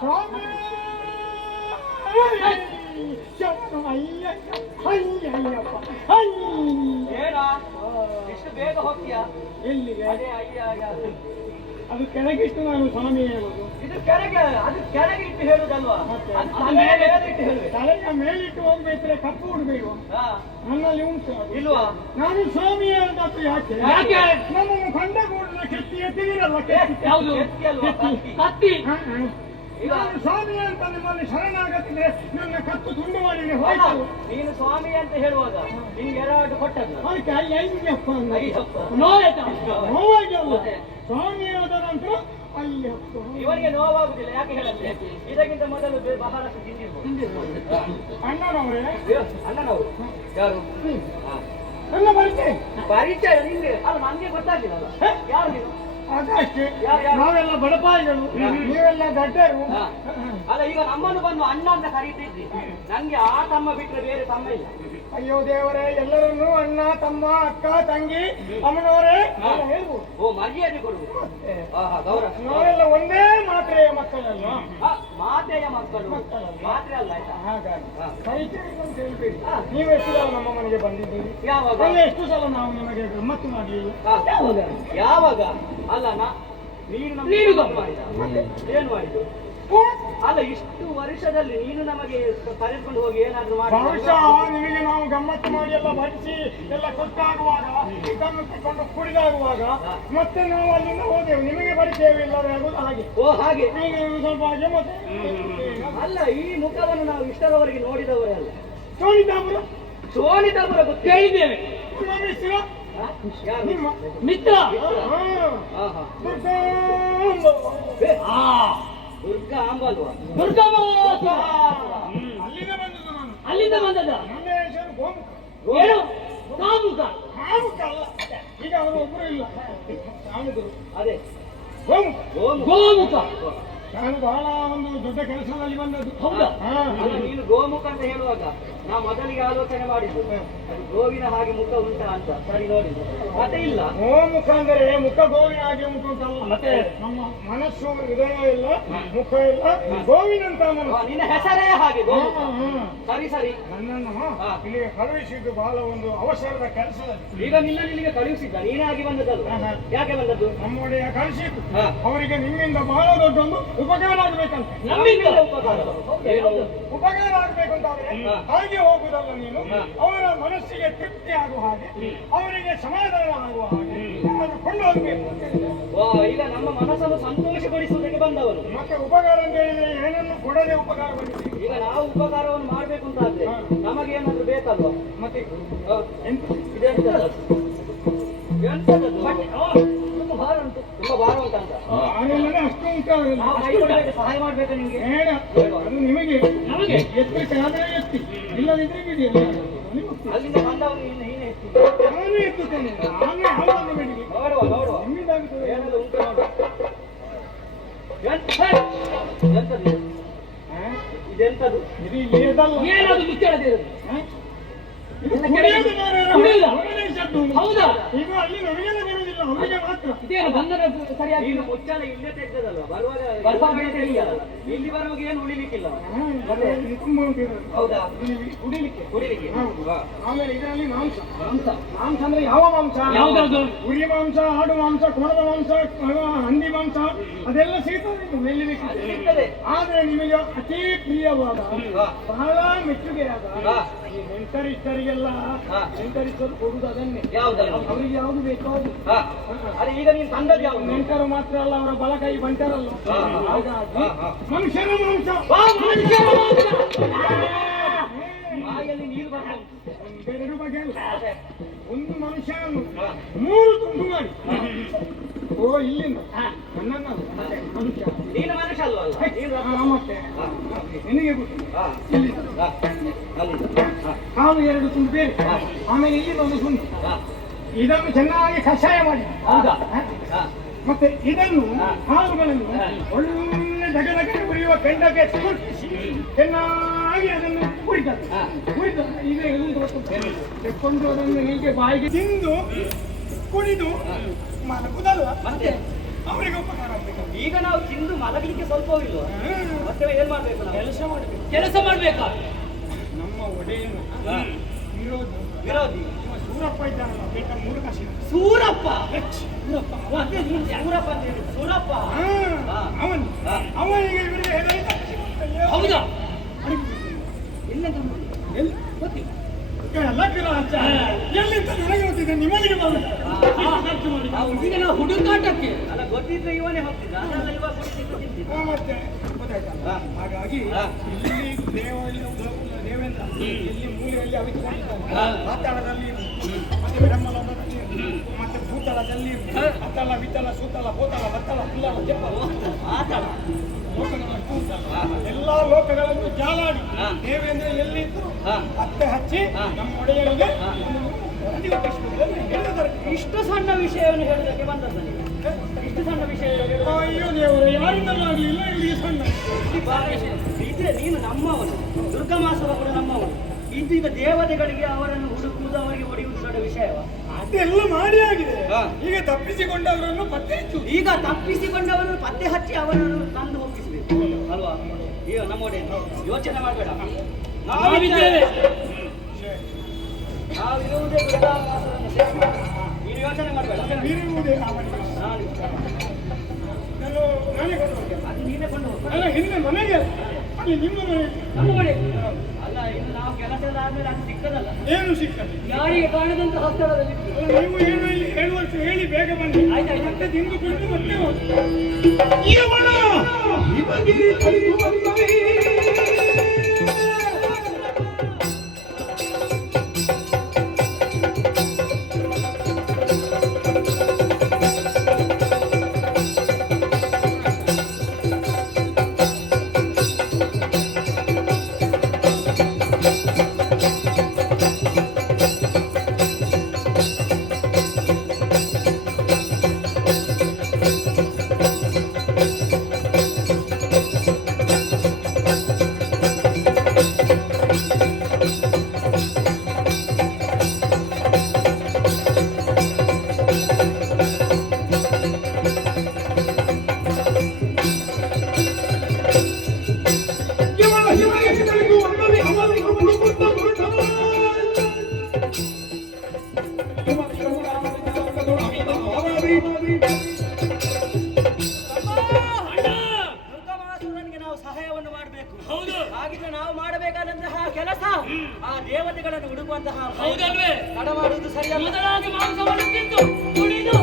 ಸ್ವಾಮಿ ಏನಾ ಎಷ್ಟು ಬೇಗ ಹೋಗ್ತೀಯಾ ಎಲ್ಲಿಗೆ? ಅದೇ ಅಯ್ಯ ಅದು ಕೆಳಗಿಟ್ಟು ನಾನು ಸ್ವಾಮಿ ಹೇಳುದು. ಇದು ಕೆಳಗೆ, ಅದು ಕೆಳಗೆ ಇಟ್ಟು ಹೇಳುದಲ್ವಾ? ಮತ್ತೆ? ಅದು ತಲೆಯ ಮೇಲೆ ಇಟ್ಟು ಹೇಳುವೆ. ತಲೆಯ ಮೇಲಿಟ್ಟು ಹೋಗ್ಬೇಕ್ರೆ ಕಪ್ಪು ಉಡ್ಬೇಕು. ನನ್ನಲ್ಲಿ ಉಂಟು ಇಲ್ವಾ? ನಾನು ಸ್ವಾಮಿ ಹೇಳದದ್ದು ಯಾಕೆ? ಯಾಕೆ? ನನ್ನನ್ನು ಕಂಡ ಕೂಡಲೇ ಕೆತ್ತಿ ಎತ್ತಿದಿರಲ್ಲ. ಯಾವುದು? ಕತ್ತಿ. ನಾನು ಸ್ವಾಮಿ ಅಂತ ನಿಮ್ಮಲ್ಲಿ ಶರಣಾಗತ್ತಿದ್ರೆ ನನ್ನ ಕತ್ತು ತುಂಡು ಮಾಡಿ ಹೋಯ್ತು. ನೀನು ಸ್ವಾಮಿ ಅಂತ ಹೇಳುವಾಗ ನಿನ್ಗೆ ಎರಡು ಕೊಟ್ಟದ್ದು ಅದಕ್ಕೆ ಅಯ್ಯಪ್ಪ ನೋವಾಗಿ ನೋವಾಗಿಲ್ಲ. ಸ್ವಾಮಿ ಆದ ನಂತರ ಅಯ್ಯಪ್ಪ. ಇವನಿಗೆ ನೋವಾಗುದಿಲ್ಲ. ಯಾಕೆ ಹೇಳತ್ತೆ? ಇದಕ್ಕಿಂತ ಮೊದಲು ಬಹಳಷ್ಟು ತಿಂದಿರ್ಬೋದು. ಅಣ್ಣನವರೇ? ಅಣ್ಣನವರು ಯಾರು? ನನ್ನ ಪರಿಚಯ ಪರಿಚಯ ನಿಂಗೆ ಅಲ್ಲ, ನನ್ಗೆ ಗೊತ್ತಾಗಿಲ್ಲ. ಯಾರು ನೀನು? ಅದಷ್ಟೇ. ನಾವೆಲ್ಲ ಬಡಪಾಯಿಗಳು, ನೀವೆಲ್ಲ ದಡ್ಡರು. ಅಲ್ಲ, ಈಗ ನಮ್ಮನ್ನು ಬಂದು ಅಣ್ಣ ಅಂತ ಕರೀತಿದ್ರಿ. ನಂಗೆ ಆ ತಮ್ಮ ಬಿಟ್ಟರೆ ಬೇರೆ ತಮ್ಮ ಇಲ್ಲ. ಅಯ್ಯೋ ದೇವರೇ, ಎಲ್ಲರನ್ನು ಅಣ್ಣ ತಮ್ಮ ಅಕ್ಕ ತಂಗಿ ಅಮ್ಮನವರೇ ಹೇಳ್ಬೋದು. ಓ, ಮರ್ಯಾದೆ ಕೊಡು. ಗೌರವ. ನಾವೆಲ್ಲ ಒಂದೇ ಮಾತ್ರೆಯ ಮಕ್ಕಳಲ್ಲ. ಮಾತೆಯ ಮಕ್ಕಳು. ಮಾತ್ರೆ ಅಲ್ಲ, ಆಯ್ತಾ? ಹಾಗಾಗಿ ಪರಿಚಯ ಅಂತ ಹೇಳ್ಬೇಡಿ. ನೀವು ಎಷ್ಟು ಸಲ ನಮ್ಮ ಮನೆಗೆ ಬಂದಿದ್ದೀರಿ? ಯಾವಾಗ? ಎಷ್ಟು ಸಲ ನಾವು ನಿಮಗೆ ಗಮ್ಮತ್ತು ಮಾಡಿ? ಯಾವಾಗ? ಅಲ್ಲ, ನೀನು ಏನು ಮಾಡಿದ್ದು? ಅಲ್ಲ, ಇಷ್ಟು ವರ್ಷದಲ್ಲಿ ನೀನು ನಮಗೆ ಕರೆದುಕೊಂಡು ಹೋಗಿ ಏನಾದ್ರು ಮಾಡಿ ನಿಮಗೆ ನಾವು ಗಮ್ಮತ್ತು ಮಾಡಿ ಎಲ್ಲ ಬಡಿಸಿ ಎಲ್ಲ ಕೊಟ್ಟಾಗುವಾಗ ಇದನ್ನು ತಗೊಂಡು ಕುಡಿದಾಗುವಾಗ ಮತ್ತೆ ನಾವು ಅಲ್ಲಿಂದ ಹೋದೆವು. ನಿಮಗೆ ಪರಿಚಯವಿಲ್ಲವೇ ಆಗುದು ಹಾಗೆ. ಓ, ಹಾಗೆ. ಈಗ ಸ್ವಲ್ಪ ಹಾಗೆ ಮತ್ತೆ ಅಲ್ಲ, ಈ ಮುಖವನ್ನು ನಾವು ಇಷ್ಟರವರೆಗೆ ನೋಡಿದವರೇ ಅಲ್ಲ. ಸೋನಿತಾಪುರ ಕೇಳಿದ್ದೇವೆ. ಮಿತ್ರ ದುರ್ಗಾ ಅಂಬ ಅಲ್ವಾ? ಅಲ್ಲಿಂದ ಬಂದದ. ಏನು? ಕಾಮುಕ. ಈಗ ಅವರು ಒಬ್ಬರು ಇಲ್ಲ. ಅದೇ ಗೋಮುಖ. ನಾನು ಬಹಳ ಒಂದು ದೊಡ್ಡ ಕೆಲಸದಲ್ಲಿ ಬಂದದ್ದು. ಹೌದಾ? ನೀನು ಗೋಮುಖ ಅಂತ ಹೇಳುವಾಗ ನಾ ಮೊದಲಿಗೆ ಆಲೋಚನೆ ಮಾಡಿದ್ದು ಅದು ಗೋವಿನ ಹಾಗೆ ಮುಖ ಉಂಟಾ ಅಂತ. ಸರಿ, ನೋಡಿದ್ದು ಮತ್ತೆ ಇಲ್ಲ. ಗೋಮುಖ ಅಂದರೆ ಮುಖ ಗೋವಿನ ಹಾಗೆ ಉಂಟು ಅಂತಲ್ಲ. ಮತ್ತೆ ನಮ್ಮ ಮನಸ್ಸು ಹೃದಯ ಇಲ್ಲ, ಮುಖ ಇಲ್ಲ, ಗೋವಿನಂತ ಮನಸ್ಸು. ನಿನ್ನ ಹೆಸರೇ ಹಾಗೆ ಗೋಮುಖ. ಸರಿ ಸರಿ. ನನ್ನನ್ನು ಇಲ್ಲಿಗೆ ಕಳುಹಿಸಿದ್ದು ಬಹಳ ಒಂದು ಅವಸರದ ಕೆಲಸದಲ್ಲಿ. ಈಗ ನಿನ್ನಲ್ಲಿಗೆ ಕಳುಹಿಸಿದ್ದ? ನೀನೇ ಆಗಿ ಬಂದದ್ದಲ್ಲ? ಯಾಕೆ ಬಂದದ್ದು? ನಮ್ಮೊಡೆಯ ಕಳಿಸಿದ್ದು ಅವರಿಗೆ ನಿಮ್ಮಿಂದ ಬಹಳ ದೊಡ್ಡೊಂದು ಉಪಕಾರ ಆಗಬೇಕಂತ. ನಮ್ಮಿಂದ ಉಪಕಾರ ಆಗ್ಬೇಕಂತ ಹಾಗೆ ಹೋಗುದಲ್ಲ ನೀನು. ಅವರ ಮನಸ್ಸಿಗೆ ತೃಪ್ತಿ ಆಗುವ ಹಾಗೆ, ಅವರಿಗೆ ಸಮಾಧಾನ ಆಗುವ ಹಾಗೆ ಕೊಂಡು ಹೋಗ್ಬೇಕು. ಈಗ ನಮ್ಮ ಮನಸ್ಸನ್ನು ಸಂತೋಷಗೊಳಿಸುವುದಕ್ಕೆ ಬಂದವರು. ಮತ್ತೆ ಉಪಕಾರ ಅಂತ ಹೇಳಿದ್ರೆ ಏನನ್ನು ಕೊಡದೆ ಉಪಕಾರ ಬಂದಿದೆ. ಈಗ ನಾವು ಉಪಕಾರವನ್ನು ಮಾಡ್ಬೇಕು ಅಂತ ಆದ್ರೆ ನಮಗೆ ಏನಾದ್ರು ಬೇಕಲ್ವಾ? ಮತ್ತೆ ತುಂಬಾ ಭಾರ ಉಂಟು. ತುಂಬಾ ಭಾರ ಉಂಟಂತ ಅಷ್ಟು ಉಂಟು. ಸಹಾಯ ಮಾಡ್ಬೇಕು ನಿಮ್ಗೆ. ಅದು ನಿಮಗೆ ನಮಗೆ ಎತ್ತಕ್ಕೆ ಆದ್ರೆ ಎತ್ತಿ, ಇಲ್ಲದಿದ್ರೆ ಬಿಡಿ. ಅಲ್ಲಿಂದ ಬಂದವನು ನೀನೇ ಎತ್ತಿ. ನಾನೇ ಎತ್ತುತ್ತೇನೆ. ನಾನೇ ಹಾಲನ್ನು ಬೆಳಿಗ್ಗೆ ನೋಡುವ ನೋಡುವ ನಿಮ್ಮಿಂದಾಗುತ್ತದೆ. ಏನಾದ್ರು ಉಂಟು ನೋಡು. ಎಂತದ್ದು ಇದೆಂತದ್ದು? ಇದು ಏದಲ್ಲ. ಏನದು ಮುಚ್ಚಾಡದಿರೋದು? ಹೌದಾ? ಈಗ ಅಲ್ಲಿ ನಮಗೆಲ್ಲ ಬರುವುದಿಲ್ಲ, ಅವರಿಗೆ ಮಾತ್ರ. ಇದೇನು ಬಂಧನ ಸರಿಯಾಗಿ ನೀನು ಮುಚ್ಚಾಲ ಇಲ್ಲೇ ತೆಗ್ದದಲ್ವ? ಬರುವಾಗ ಇಲ್ಲಿ ಬರುವಾಗ ಏನು ಉಳಿಲಿಕ್ಕಿಲ್ಲ. ತುಂಬಾ ಉಂಟಿರೋದು. ಹೌದಾ? ಕುಡಿಲಿಕ್ಕೆ. ಆಮೇಲೆ ಇದರಲ್ಲಿ ಮಾಂಸ. ಮಾಂಸ ಅಂದ್ರೆ ಯಾವ ಮಾಂಸ? ಯಾವ್ದಾದ್ರು? ಉರಿ ಮಾಂಸ, ಆಡು ಮಾಂಸ, ಕೊಣದ ಮಾಂಸ, ಹಂದಿ ಮಾಂಸ ಅದೆಲ್ಲ ಸಿಗ್ತದೆ. ಆದ್ರೆ ನಿಮಗೆ ಅತಿ ಪ್ರಿಯವಾದ, ಬಹಳ ಮೆಚ್ಚುಗೆಯಾದ ನೆಂಟರಿಷ್ಟರಿಗೆಲ್ಲ ನೆಂಟರಿಷ್ಟರು ಕೊಡುವುದು ಅದನ್ನೇ. ಅವರಿಗೆ ಯಾವ್ದು ಬೇಕೋ ಅದು. ಅದೇ ಈಗ ನೀನು ತಂದದ್ದು ಯಾವುದು? ನೆಂಟರು ಮಾತ್ರ ಅಲ್ಲ, ಅವರ ಬಲಕೈ ಬಂಟರಲ್ಲ. ಹಾಗಾಗಿ ಮನುಷ್ಯರ ಮಾಂಸ. ಬಾಯಲ್ಲಿ ನೀರು ಬರ್ತದೆ. ಎರಡು ಬಗೆ ಅಲ್ಲ. ಒಂದು ಮನುಷ್ಯನನ್ನು 3 ತುಂಡು ಮಾಡಿ ಇಲ್ಲಿಂದ ನನ್ನನ್ನು ಮನುಷ್ಯ. ನೀನು ಮನುಷ್ಯ ಅಲ್ವಲ್ಲ? ಮತ್ತೆ ನಿನಗೆ ಗೊತ್ತು. ಕಾಲು 2 ತುಂಡು ಬೇರೆ, ಆಮೇಲೆ ಇಲ್ಲಿಂದ ಒಂದು ತುಂಡು. ಇದನ್ನು ಚೆನ್ನಾಗಿ ಕಷಾಯ ಮಾಡಿ. ಹೌದಾ? ಮತ್ತೆ ಇದನ್ನು ಹಾಲುಗಳನ್ನು ಒಳ್ಳೆ ದಗದಗೆ ಉರಿಯುವ ಕೆಂಡಕ್ಕೆ ತುರುಕಿಸಿ ಚೆನ್ನಾಗಿ ಅದನ್ನು ಕುಡಿತಾರೆ. ಈಗ ತೆಕ್ಕೊಂಡು ಅದನ್ನು ಹೀಗೆ ಬಾಯಿಗೆ ತಿಂದು ಕುಡಿದು ಮಲಗುದಲ್ಲ. ಮತ್ತೆ ಅವರಿಗೆ ಉಪಕಾರ ಆಗಬೇಕು. ಈಗ ನಾವು ತಿಂದು ಮಲಗಲಿಕ್ಕೆ ಸ್ವಲ್ಪ ಇಲ್ವಾ? ಮತ್ತೆ ಏನ್ ಮಾಡ್ಬೇಕು ನಾವು? ಕೆಲಸ ಮಾಡಬೇಕು. ಕೆಲಸ ಮಾಡ್ಬೇಕಾ? ನಮ್ಮ ಒಡೆಯನು ವಿರೋಧಿ ಇವ ಸೂರಪ್ಪ ಇದ್ದಾನಲ್ಲ, ಬೆಟ್ಟ ಮುರುಘಾಶಿನ ಸೂರಪ್ಪ. ಸೂರಪ್ಪ ಅದೇ ನೀನು ಸೂರಪ್ಪ ಅಂತ ಹೇಳಿ ಸೂರಪ್ಪ. ಅವನು ಹಾ. ಅವನಿಗೆ ಇವರಿಗೆ ಹೇಳಿದ ಹೌದಾ? ಎಲ್ಲಿಂದ ಎಲ್ಲಿ ಗೊತ್ತಿಲ್ಲ. ಎಲ್ಲಿಂದ ನನಗೆ ಗೊತ್ತಿದೆ, ನಿಮಗೆ ಈಗ ನಾವು ಹುಡುಕಾಟಕ್ಕೆ ಅಲ್ಲ ಗೊತ್ತಿದ್ರೆ ಇವನೇ ಹೋಗ್ತಿದ್ದ. ಅದೆಲ್ಲ ಇವಾಗ ಗೊತ್ತಿದ್ದು ತಿಂತಿದ್ದ. ಮತ್ತೆ ಗೊತ್ತಾಯ್ತಲ್ಲ. ಹಾ. ಹಾಗಾಗಿ ಹಾ. ಇಲ್ಲಿ ದೇವೇಂದ್ರ ಇಲ್ಲಿ ಮೂಲೆಯಲ್ಲಿ ಅವಿತುಕೊಂಡಿದ್ದಾನೆ. ಹಾ. ಪಾತಾಳದಲ್ಲಿ ಮತ್ತೆ ಬ್ರಹ್ಮಲೋಕದಲ್ಲಿ ಮತ್ತೆ ಭೂತಳದಲ್ಲಿ ಅತಳ ವಿತಳ ಸೂತಳ ಭೂತಳ ಬತ್ತಳ ಪಿಲ್ಲಳ ಜಪ್ಪಳ ಮಾತಾಡ ಲೋಕಗಳ ಎಲ್ಲಾ ಲೋಕಗಳನ್ನು ಜಾಲಾಡಿ ದೇವೇಂದ್ರ ಎಲ್ಲಿದ್ದು ಪತ್ತೆ ಹಚ್ಚಿ ನಮ್ಮ ಒಡೆಯರಿಗೆ ಇಷ್ಟು ಸಣ್ಣ ವಿಷಯವನ್ನು ಹೇಳೋದಕ್ಕೆ ಬಂದದ್ದು ನೀವು. ಇಷ್ಟು ಸಣ್ಣ ವಿಷಯ ಹೇಳೋದು. ಅಯ್ಯೋ ದೇವರು ಯಾರಿಂದಲಾಗಲಿಲ್ಲ ಇಲ್ಲಿ ಸಣ್ಣ ಇದ್ರೆ ನೀನು ನಮ್ಮವನು, ದುರ್ಗಮಾಸುರ ಕೂಡ ನಮ್ಮವನು. ಇದೀಗ ದೇವತೆಗಳಿಗೆ ಅವರನ್ನು ಹುಡುಕುವುದು, ಅವರಿಗೆ ಹೊಡೆಯುವುದು ದೊಡ್ಡ ವಿಷಯವ? ಅದೆಲ್ಲ ಮಾಡಿ ಆಗಿದೆ. ಈಗ ತಪ್ಪಿಸಿಕೊಂಡವರನ್ನು ಪತ್ತೆ ಹಚ್ಚು. ಈಗ ತಪ್ಪಿಸಿಕೊಂಡವರನ್ನು ಪತ್ತೆ ಹಚ್ಚಿ ಅವರನ್ನು ತಂದು ಒಪ್ಪಿಸಬೇಕು ಅಲ್ವಾ? ಈಗ ನಮ್ಮ ಯೋಚನೆ ಮಾಡಬೇಡ. ನಾವಿದ್ದೇವೆ. ನಾವಿರುವುದೇ ದುರ್ಗಾಮಾಸುರನ ಸೇವೆ. ನೀನು ಯೋಚನೆ ಮಾಡಬೇಡ. ಬೀರುವುದೇ ಅವನಿಗೆ. ನಾನೇ ಕೊಂಡು ಹೋಗ್ತೇನೆ. ಅದು ನೀನೇ ಕೊಂಡು ಹೋಗು. ಅಲ್ಲ ಹಿಂದೆ ಮನೆಗೆ ಅಲ್ಲಿ ನಿಮ್ಮ ಮನೆ ನಮ್ಮ ಮನೆ ಅಲ್ಲ, ಇನ್ನು ನಾವು ಕೆಲಸ ಎಲ್ಲ ಆದ್ಮೇಲೆ ಅದು ಸಿಕ್ಕದಲ್ಲ. ಏನು ಸಿಕ್ಕಲ್ಲ. ಯಾರಿಗೆ ಕಾಣದಂತಹ ಸ್ಥಳದಲ್ಲಿ ನೀವು ಏನು ಇಲ್ಲಿ ಹೇಳುವಷ್ಟು ಹೇಳಿ ಬೇಗ ಬನ್ನಿ. ಆಯ್ತಾಯ್ತು. ಮತ್ತೆ ತಿಂದು ಬಿಟ್ಟು ಮತ್ತೆ ಹೋಗಿ. ದುರ್ಗಮಾಸುರನಿಗೆ ನಾವು ಸಹಾಯವನ್ನು ಮಾಡಬೇಕು. ಹೌದು. ಹಾಗಿದ್ರೆ ನಾವು ಮಾಡಬೇಕಾದಂತಹ ಕೆಲಸ ಆ ದೇವತೆಗಳನ್ನು ಹುಡುಕುವಂತಹ ಹೌದಲ್ವೇ? ತಡ ಮಾಡುವುದು ಸರಿಯಲ್ಲ. ಮೊದಲಾಗಿ ಮಾಂಸವನ್ನು ತಿಂದು ಕುಡಿದು